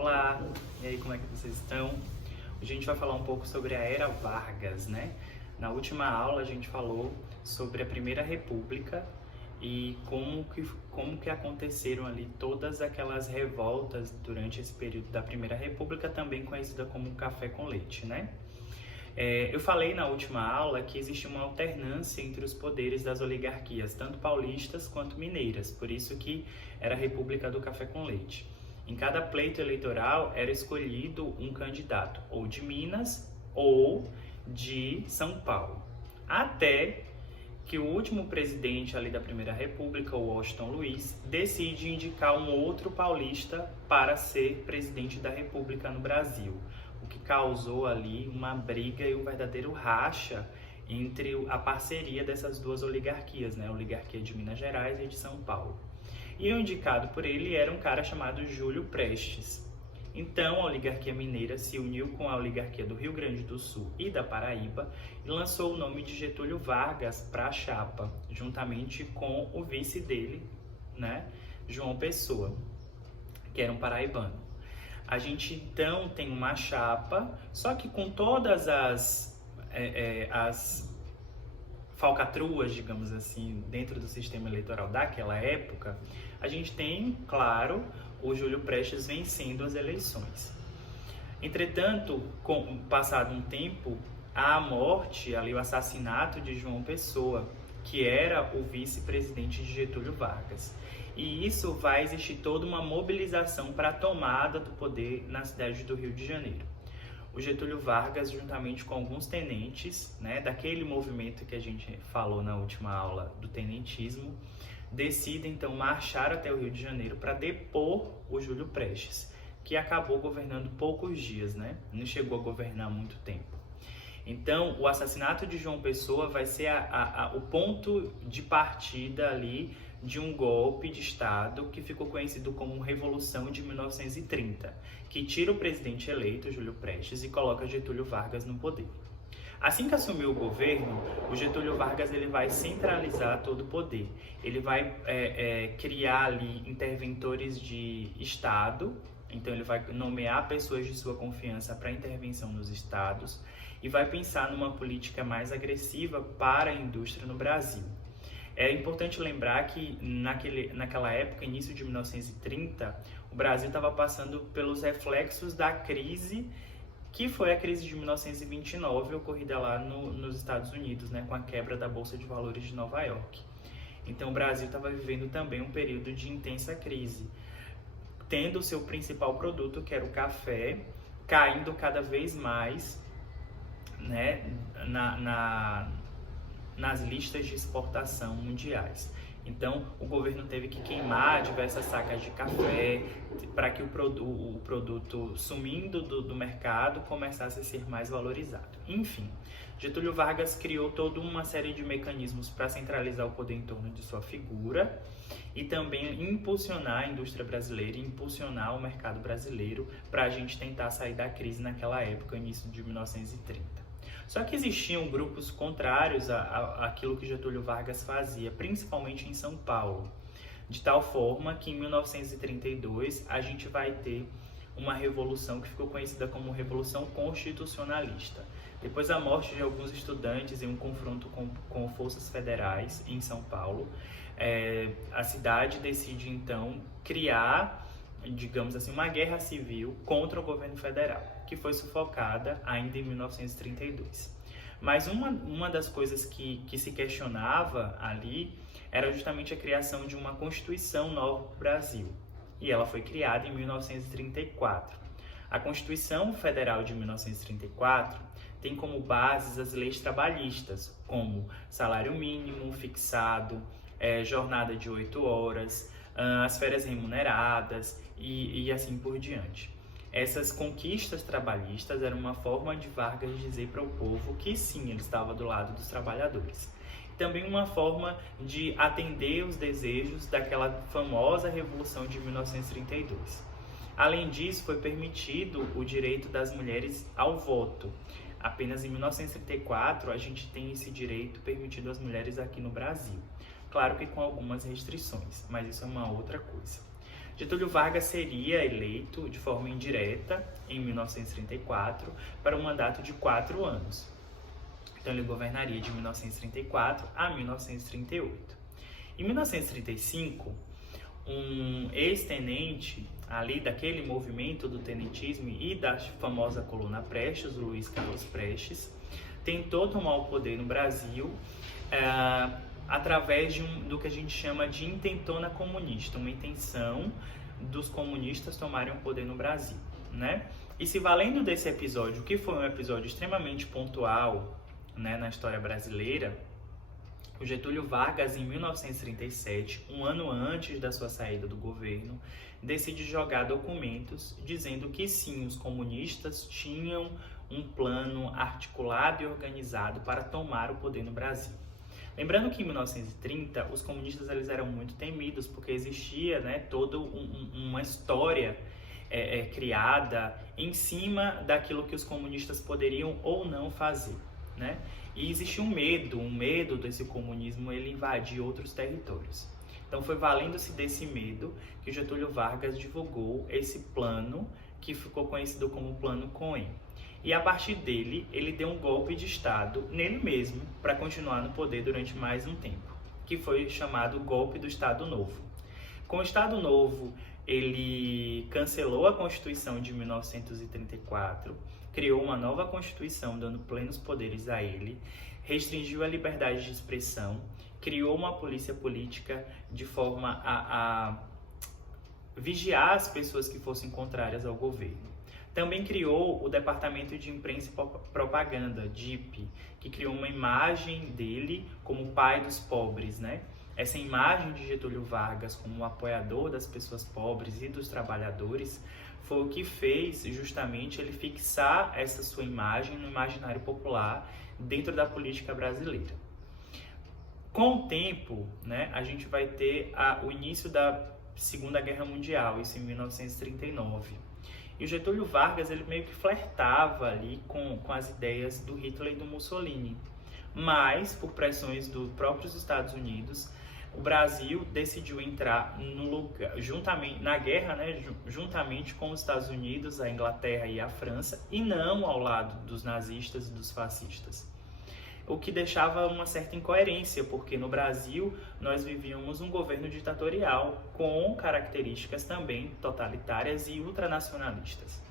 Olá, e aí, como é que vocês estão? Hoje a gente vai falar um pouco sobre a Era Vargas, né? Na última aula a gente falou sobre a Primeira República e como que aconteceram ali todas aquelas revoltas durante esse período da Primeira República, também conhecida como café com leite, né? Eu falei na última aula que existe uma alternância entre os poderes das oligarquias, tanto paulistas quanto mineiras, por isso que era a República do Café com Leite. Em cada pleito eleitoral era escolhido um candidato, ou de Minas ou de São Paulo. Até que o último presidente ali da Primeira República, o Washington Luiz, decide indicar um outro paulista para ser presidente da República no Brasil, o que causou ali uma briga e um verdadeiro racha entre a parceria dessas duas oligarquias, né? A oligarquia de Minas Gerais e de São Paulo. E o indicado por ele era um cara chamado Júlio Prestes. Então, a oligarquia mineira se uniu com a oligarquia do Rio Grande do Sul e da Paraíba e lançou o nome de Getúlio Vargas para a chapa, juntamente com o vice dele, né, João Pessoa, que era um paraibano. A gente então tem uma chapa, só que com todas as falcatruas, digamos assim, dentro do sistema eleitoral daquela época, a gente tem, claro, o Júlio Prestes vencendo as eleições. Entretanto, passado um tempo, há a morte, ali o assassinato de João Pessoa, que era o vice-presidente de Getúlio Vargas. E isso vai existir toda uma mobilização para a tomada do poder na cidade do Rio de Janeiro. O Getúlio Vargas, juntamente com alguns tenentes, né, daquele movimento que a gente falou na última aula do tenentismo, decidem então marchar até o Rio de Janeiro para depor o Júlio Prestes, que acabou governando poucos dias, né? Não chegou a governar muito tempo. Então, o assassinato de João Pessoa vai ser o ponto de partida ali de um golpe de Estado que ficou conhecido como Revolução de 1930, que tira o presidente eleito, Júlio Prestes, e coloca Getúlio Vargas no poder. Assim que assumiu o governo, o Getúlio Vargas ele vai centralizar todo o poder. Ele vai criar ali interventores de Estado, então ele vai nomear pessoas de sua confiança para intervenção nos estados e vai pensar numa política mais agressiva para a indústria no Brasil. É importante lembrar que naquela época, início de 1930, o Brasil estava passando pelos reflexos da crise, que foi a crise de 1929, ocorrida lá nos Estados Unidos, né, com a quebra da Bolsa de Valores de Nova York. Então o Brasil estava vivendo também um período de intensa crise, tendo o seu principal produto, que era o café, caindo cada vez mais, né, nas listas de exportação mundiais. Então, o governo teve que queimar diversas sacas de café para que o produto sumindo do mercado começasse a ser mais valorizado. Enfim, Getúlio Vargas criou toda uma série de mecanismos para centralizar o poder em torno de sua figura e também impulsionar a indústria brasileira e impulsionar o mercado brasileiro para a gente tentar sair da crise naquela época, início de 1930. Só que existiam grupos contrários àquilo que Getúlio Vargas fazia, principalmente em São Paulo, de tal forma que em 1932 a gente vai ter uma revolução que ficou conhecida como Revolução Constitucionalista. Depois da morte de alguns estudantes em um confronto com forças federais em São Paulo, a cidade decide então criar, digamos assim, uma guerra civil contra o governo federal, que foi sufocada ainda em 1932. Mas uma das coisas que se questionava ali era justamente a criação de uma Constituição nova para o Brasil. E ela foi criada em 1934. A Constituição Federal de 1934 tem como bases as leis trabalhistas, como salário mínimo fixado, jornada de 8 horas, as férias remuneradas e assim por diante. Essas conquistas trabalhistas eram uma forma de Vargas dizer para o povo que sim, ele estava do lado dos trabalhadores. Também uma forma de atender os desejos daquela famosa Revolução de 1932. Além disso, foi permitido o direito das mulheres ao voto. Apenas em 1934 a gente tem esse direito permitido às mulheres aqui no Brasil. Claro que com algumas restrições, mas isso é uma outra coisa. Getúlio Vargas seria eleito de forma indireta em 1934 para um mandato de 4 anos. Então ele governaria de 1934 a 1938. Em 1935, um ex-tenente ali daquele movimento do tenentismo e da famosa coluna Prestes, o Luiz Carlos Prestes, tentou tomar o poder no Brasil através do que a gente chama de intentona comunista, uma intenção dos comunistas tomarem o poder no Brasil, né? E se valendo desse episódio, que foi um episódio extremamente pontual, né, na história brasileira, o Getúlio Vargas, em 1937, um ano antes da sua saída do governo, decide jogar documentos dizendo que sim, os comunistas tinham um plano articulado e organizado para tomar o poder no Brasil. Lembrando que em 1930 os comunistas eles eram muito temidos porque existia, né, toda uma história criada em cima daquilo que os comunistas poderiam ou não fazer, né? E existia um medo desse comunismo ele invadir outros territórios. Então foi valendo-se desse medo que Getúlio Vargas divulgou esse plano que ficou conhecido como Plano Cohen. E a partir dele, ele deu um golpe de Estado nele mesmo para continuar no poder durante mais um tempo, que foi chamado Golpe do Estado Novo. Com o Estado Novo, ele cancelou a Constituição de 1934, criou uma nova Constituição dando plenos poderes a ele, restringiu a liberdade de expressão, criou uma polícia política de forma a vigiar as pessoas que fossem contrárias ao governo. Também criou o Departamento de Imprensa e Propaganda, DIP, que criou uma imagem dele como pai dos pobres, né? Essa imagem de Getúlio Vargas como apoiador das pessoas pobres e dos trabalhadores foi o que fez justamente ele fixar essa sua imagem no imaginário popular dentro da política brasileira. Com o tempo, né, a gente vai ter o início da Segunda Guerra Mundial, isso em 1939. E o Getúlio Vargas ele meio que flertava ali com as ideias do Hitler e do Mussolini. Mas, por pressões dos próprios Estados Unidos, o Brasil decidiu entrar na guerra, né, juntamente com os Estados Unidos, a Inglaterra e a França, e não ao lado dos nazistas e dos fascistas. O que deixava uma certa incoerência, porque no Brasil nós vivíamos um governo ditatorial com características também totalitárias e ultranacionalistas.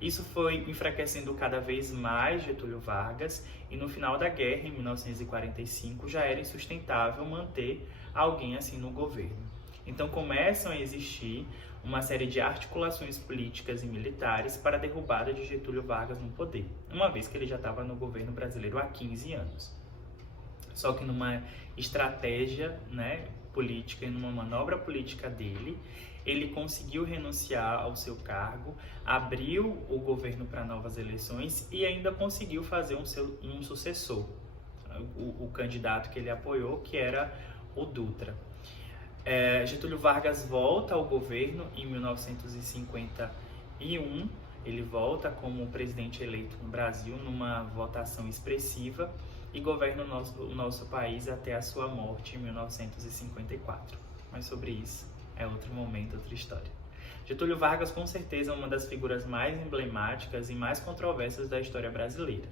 Isso foi enfraquecendo cada vez mais Getúlio Vargas e no final da guerra, em 1945, já era insustentável manter alguém assim no governo. Então começam a existir uma série de articulações políticas e militares para a derrubada de Getúlio Vargas no poder, uma vez que ele já estava no governo brasileiro há 15 anos. Só que numa estratégia, né, política e numa manobra política dele, ele conseguiu renunciar ao seu cargo, abriu o governo para novas eleições e ainda conseguiu fazer um sucessor, o candidato que ele apoiou, que era o Dutra. Getúlio Vargas volta ao governo em 1951, ele volta como presidente eleito no Brasil numa votação expressiva e governa o nosso país até a sua morte em 1954. Mas sobre isso é outro momento, outra história. Getúlio Vargas com certeza é uma das figuras mais emblemáticas e mais controversas da história brasileira.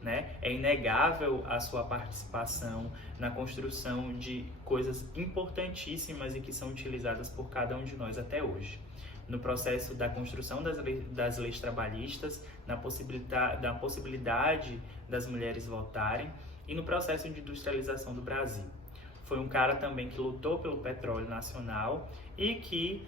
Né? É inegável a sua participação na construção de coisas importantíssimas e que são utilizadas por cada um de nós até hoje. No processo da construção das leis trabalhistas, da possibilidade das mulheres votarem e no processo de industrialização do Brasil. Foi um cara também que lutou pelo petróleo nacional e que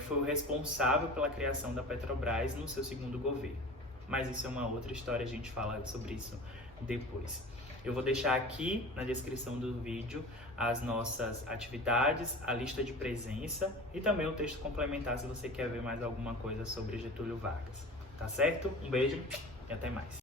foi o responsável pela criação da Petrobras no seu segundo governo. Mas isso é uma outra história, a gente fala sobre isso depois. Eu vou deixar aqui na descrição do vídeo as nossas atividades, a lista de presença e também o texto complementar se você quer ver mais alguma coisa sobre Getúlio Vargas. Tá certo? Um beijo e até mais.